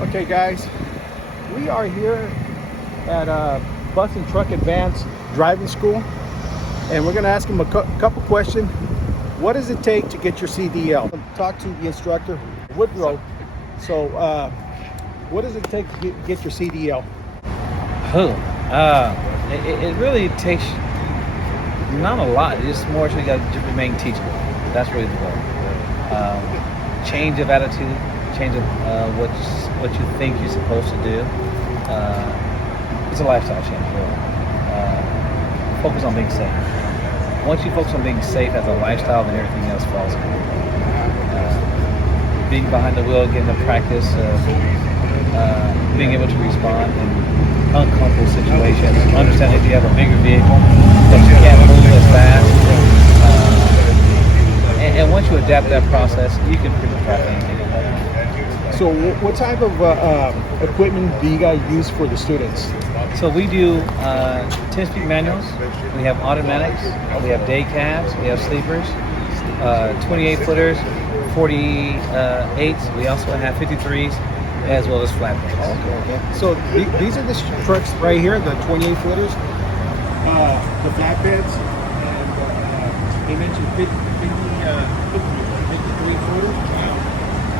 Okay, guys, we are here at Bus and Truck Advanced Driving School, and we're going to ask him a couple questions. What does it take to get your CDL? Talk to the instructor, Woodrow. So, what does it take to get your CDL? It really takes not a lot. It's more so you got to remain teachable. That's really the goal. Change of attitude, change of what you think you're supposed to do. It's a lifestyle change, really. Focus on being safe. Once you focus on being safe as a lifestyle, then everything else falls in. Being behind the wheel, getting the practice of being able to respond in uncomfortable situations. Understand if you have a bigger vehicle that you can't move as fast. And once you adapt that process, you can pretty much anything. So, what type of equipment do you guys use for the students? So we do 10-speed manuals, we have automatics, we have day cabs, we have sleepers, 28-footers, 48s, we also have 53s, as well as flatbeds. Okay. So these are the trucks right here, the 28-footers, the flatbeds, and they mentioned 53-footers.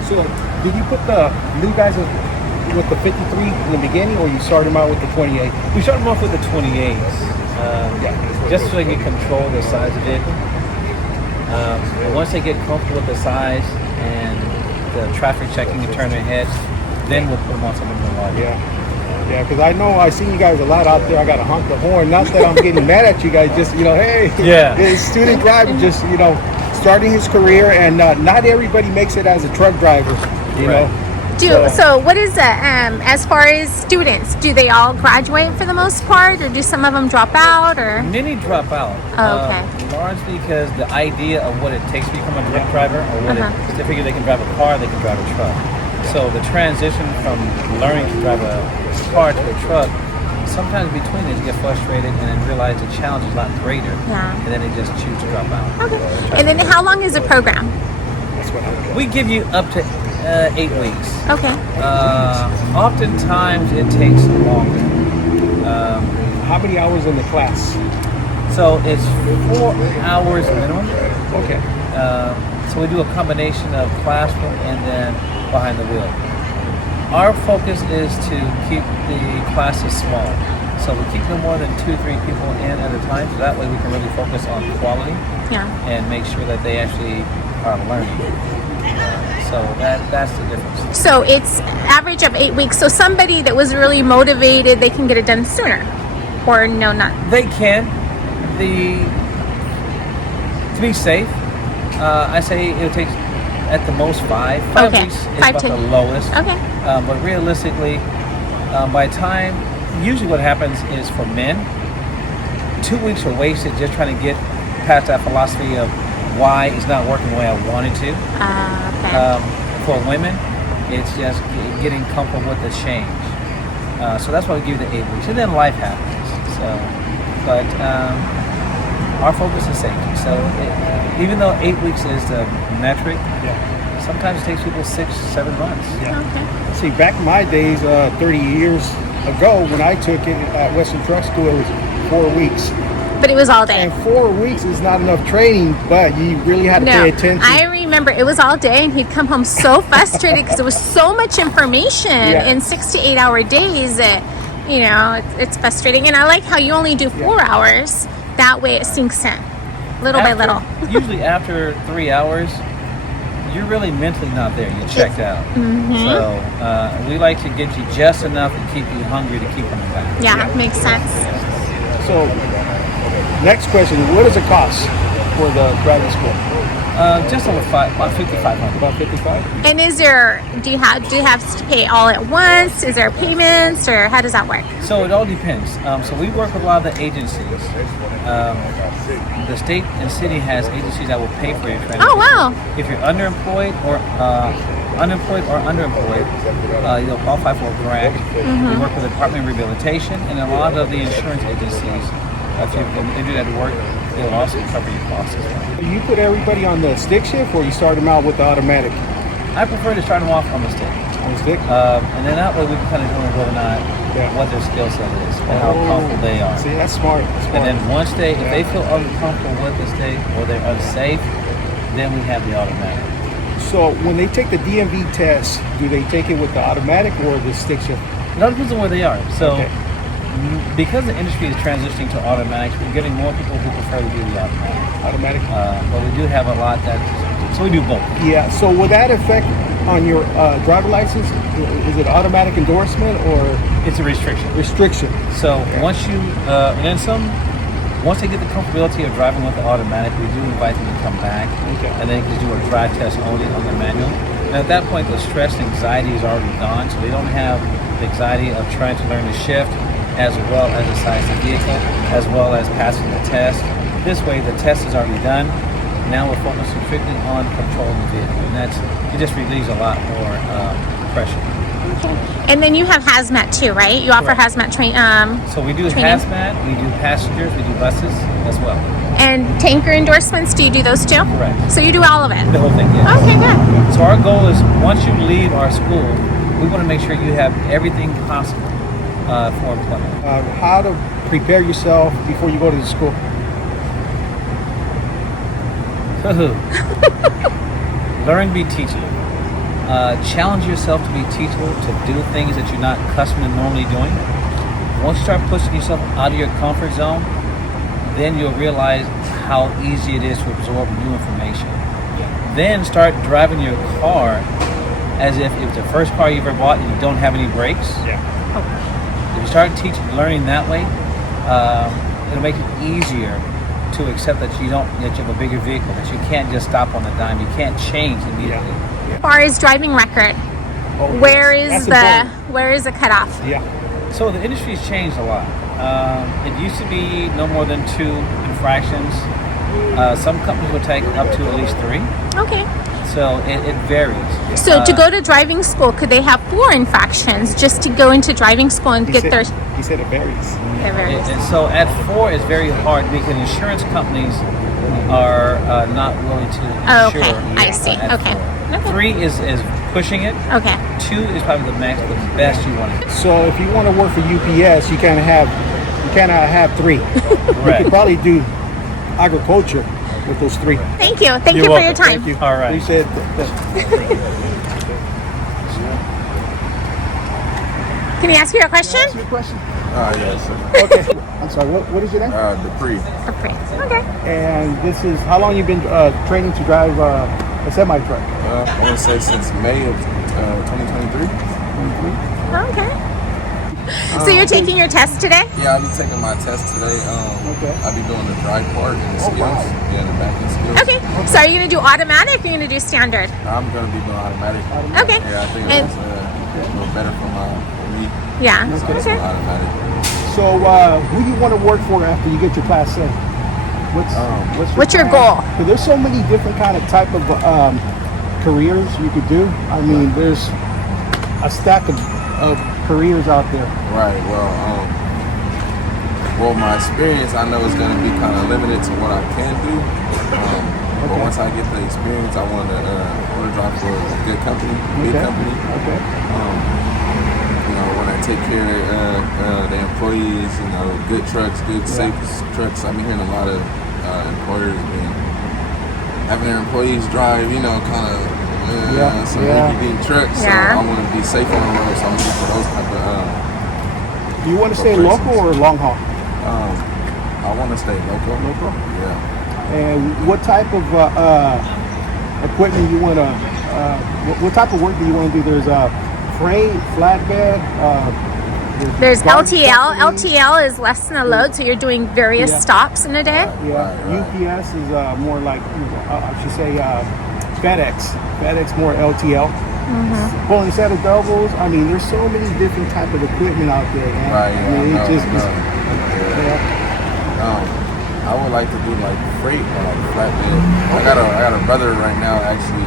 So did you put the new guys with the 53 in the beginning, or you start them out with the 28? We start them off with the 28s, just so they can control the size of it. But once they get comfortable with the size and the traffic checking and turn their heads, then we'll put them on something more larger. Yeah, because I know I've seen you guys a lot out there. I got to honk the horn. Not that I'm getting mad at you guys, just, hey, student driver, just, starting his career, and not everybody makes it as a truck driver, you know. So what is as far as students, do they all graduate for the most part, or do some of them drop out, or? Many drop out. Okay. Largely because the idea of what it takes to become a truck driver, or what they figure they can drive a car, they can drive a truck. So the transition from learning to drive a car to a truck, sometimes between it you get frustrated and then realize the challenge is a lot greater. Yeah. And then they just choose to drop out. Okay. And then how long is the program? We give you up to 8 weeks. Okay. Oftentimes it takes longer. How many hours in the class? So it's 4 hours minimum. Okay. So we do a combination of classroom and then behind the wheel. Our focus is to keep the classes small. So we keep no more than 2-3 people in at a time, so that way we can really focus on quality and make sure that they actually are learning. So that's the difference. So it's average of 8 weeks. So somebody that was really motivated, they can get it done sooner, or no, not? They can. To be safe, I say it takes at the most 5 weeks is about the lowest. Okay. But realistically, by time, usually what happens is for men, 2 weeks are wasted just trying to get past that philosophy of why it's not working the way I wanted to. Okay. For women, it's just getting comfortable with the change. So that's why we give you the 8 weeks, and then life happens. So, but our focus is safety. So even though 8 weeks is the metric, sometimes it takes people 6-7 months. Okay. See, back in my days, 30 years ago, when I took it at Western Truck School, it was 4 weeks. But it was all day. And 4 weeks is not enough training, but you really had to pay attention. I remember it was all day, and he'd come home so frustrated because there was so much information in 6 to 8 hour days that, it's frustrating. And I like how you only do 4 hours. That way it sinks in, little by little. After 3 hours, you're really mentally not there. You're checked out. So we like to get you just enough to keep you hungry to keep coming back. Yeah, makes sense. So, next question: what does it cost for the driving school? Just over about $5,500. About 55. And do you have to pay all at once? Is there payments, or how does that work? So it all depends. So we work with a lot of the agencies. The state and city has agencies that will pay for your training. Oh wow! If you're underemployed or underemployed, you'll qualify for a grant. We work with the Department of Rehabilitation and a lot of the insurance agencies. If you do that work, they'll also cover your costs as well. Do you put everybody on the stick shift, or you start them out with the automatic? I prefer to start them off on the stick. On the stick. And then that way we can kind of determine whether or not what their skill set is and how comfortable they are. See, that's smart. And then once if they feel uncomfortable with the stick or they're unsafe, then we have the automatic. So when they take the DMV test, do they take it with the automatic or the stick shift? It all depends on where they are. So because the industry is transitioning to automatics, we're getting more people who prefer to do the automatic. But we do have a lot so we do both. Yeah, so will that affect on your driver license? Is it automatic endorsement or? It's a restriction. Restriction. So once you, and then once they get the comfortability of driving with the automatic, we do invite them to come back. And then just do a drive test only on the manual. And at that point, the stress and anxiety is already gone, so they don't have the anxiety of trying to learn to shift, as well as the size of the vehicle, as well as passing the test. This way, the test is already done. Now we're focusing strictly on controlling the vehicle, and it just relieves a lot more pressure. Okay. And then you have hazmat too, right? You offer hazmat training. So we do hazmat, we do passengers, we do buses as well. And tanker endorsements, do you do those too? Correct. So you do all of it? The whole thing, yes. Okay, good. So our goal is once you leave our school, we want to make sure you have everything possible for employment. How to prepare yourself before you go to the school? Learn to be teachable. Challenge yourself to be teachable, to do things that you're not accustomed to normally doing. Once you start pushing yourself out of your comfort zone, then you'll realize how easy it is to absorb new information. Then start driving your car as if it's the first car you ever bought and you don't have any brakes. If you start learning that way, it'll make it easier to accept that you have a bigger vehicle, that you can't just stop on the dime, you can't change immediately. As far as driving record, where is the cutoff? So the industry's changed a lot. It used to be no more than 2 infractions. Some companies will take up to at least 3. Okay. So it varies. So to go to driving school, could they have 4 infractions just to go into driving school and get their? He said it varies. It varies. And so at 4 it's very hard because insurance companies are not willing to insure. Okay, I see. Okay. 3 is pushing it. Okay. 2 is probably the best you want to get. So if you want to work for UPS, you cannot have 3. You could probably do agriculture with those 3. Thank you. Thank you for your time. Thank you. All right. You said Can I ask you a question? Ask you a question? Yes, sir. Okay. I'm sorry. What is your name? Dupree. Okay. And this is how long you've been training to drive a semi truck? I want to say since May of 2023. Okay. So you're taking your test today? Yeah, I'll be taking my test today. I'll be doing the drive part and the skills. And the back end skills. Okay. So are you going to do automatic or are you going to do standard? I'm going to be doing automatic. Okay. Yeah, I think that's a little better for me. Yeah. So it's automatic. So who do you want to work for after you get your Class A? What's your goal? Because there's so many different kind of type of careers you could do. I mean, there's a stack of careers out there. Right. Well, my experience I know is going to be kind of limited to what I can do. But once I get the experience, I want to drive for a good company, big company. Okay. When I take care of the employees, good trucks, good safe trucks. I've been hearing a lot of employers having their employees drive, kind of some rinky-dink trucks. So I want to be safe on the road, so I'm looking for those type of. Do you want to stay local or long haul? I want to stay local. Local? Yeah. And what type of equipment you want to? What type of work do you want to do? There's freight, flatbed. There's LTL. LTL is less than a load, so you're doing various stops in a day. UPS is more like I should say FedEx. FedEx more LTL. Pulling a set of doubles. I mean, there's so many different type of equipment out there. Man. Right. I mean, I would like to do like freight or like flatbed. I got a brother right now actually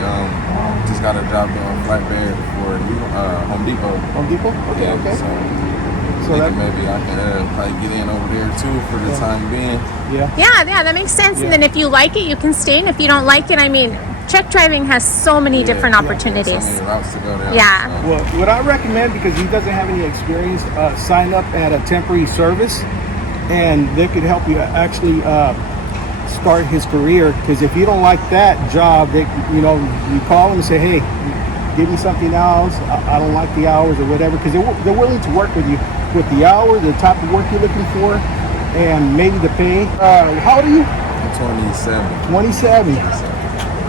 just got a job doing flatbed for Home Depot. Home Depot? Okay. So maybe I can probably get in over there too for the time being. Yeah, that makes sense. And then if you like it, you can stay. And if you don't like it, I mean, truck driving has so many different So opportunities. many routes to go down. Yeah. Well, what I recommend, because he doesn't have any experience, sign up at a temporary service, and they could help you actually start his career. Because if you don't like that job, they, you know, you call them and say, hey, give me something else. I don't like the hours or whatever, because they're willing to work with you with the hours, the type of work you're looking for, and maybe the pay. How old are you? I'm 27. 27.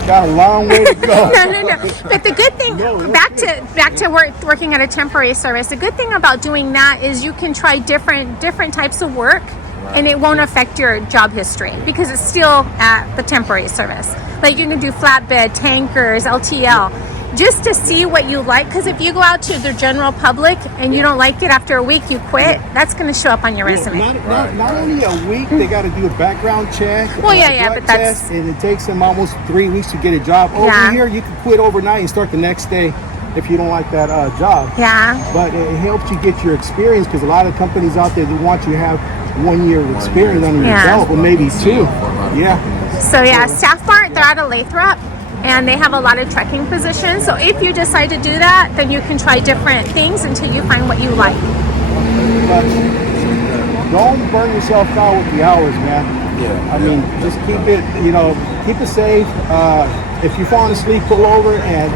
Got a long way to go. No. But the good thing, back to working at a temporary service. The good thing about doing that is you can try different types of work, and it won't affect your job history because it's still at the temporary service. Like you can do flatbed, tankers, LTL, just to see what you like. Because if you go out to the general public and you don't like it after a week, you quit. That's going to show up on your resume. Not only a week, they got to do a background check. Well, a yeah, drug but that's- test, and it takes them almost 3 weeks to get a job. Over here, you can quit overnight and start the next day if you don't like that job. Yeah. But it helps you get your experience, because a lot of companies out there, they want you to have 1 year of experience under your belt, or maybe 2. Yeah. So yeah, Staff Mart, they're out of Lathrop, and they have a lot of trucking positions. So if you decide to do that, then you can try different things until you find what you like. But don't burn yourself out with the hours, man. I mean, just keep it, keep it safe. If you're falling asleep, pull over and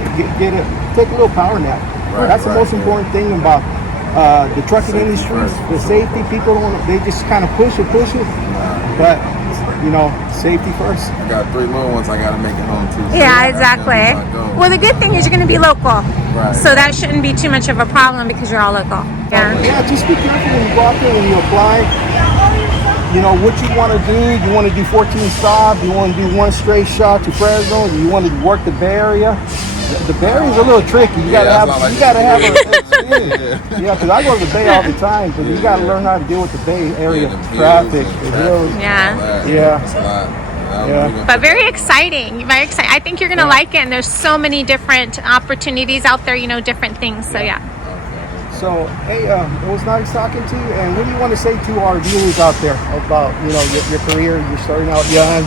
take a little power nap. That's the most important thing about the trucking industry. The safety, people they just kind of push it. But, safety first. I got 3 little ones I got to make it home too. So Yeah, exactly. Well, the good thing is you're going to be local. Right. So that shouldn't be too much of a problem because you're all local. Yeah. Yeah, just be careful when you go out there, when you apply. What you want to do. You want to do 14 stops. You want to do 1 straight shot to Fresno. You want to work the Bay Area. The Bay Area is a little tricky. You gotta have a because I go to the Bay all the time. So you gotta learn how to deal with the Bay Area traffic. But very exciting. I think you're gonna like it, and there's so many different opportunities out there. Different things. So yeah. So, hey, it was nice talking to you. And what do you want to say to our viewers out there about, your career? You're starting out young.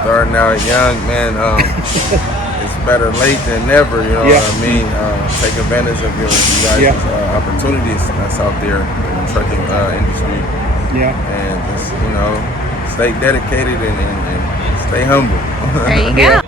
Starting out young, man. It's better late than never. You know what I mean? Take advantage of you guys' opportunities that's out there in the trucking industry. Yeah. And just, stay dedicated and stay humble. There you go.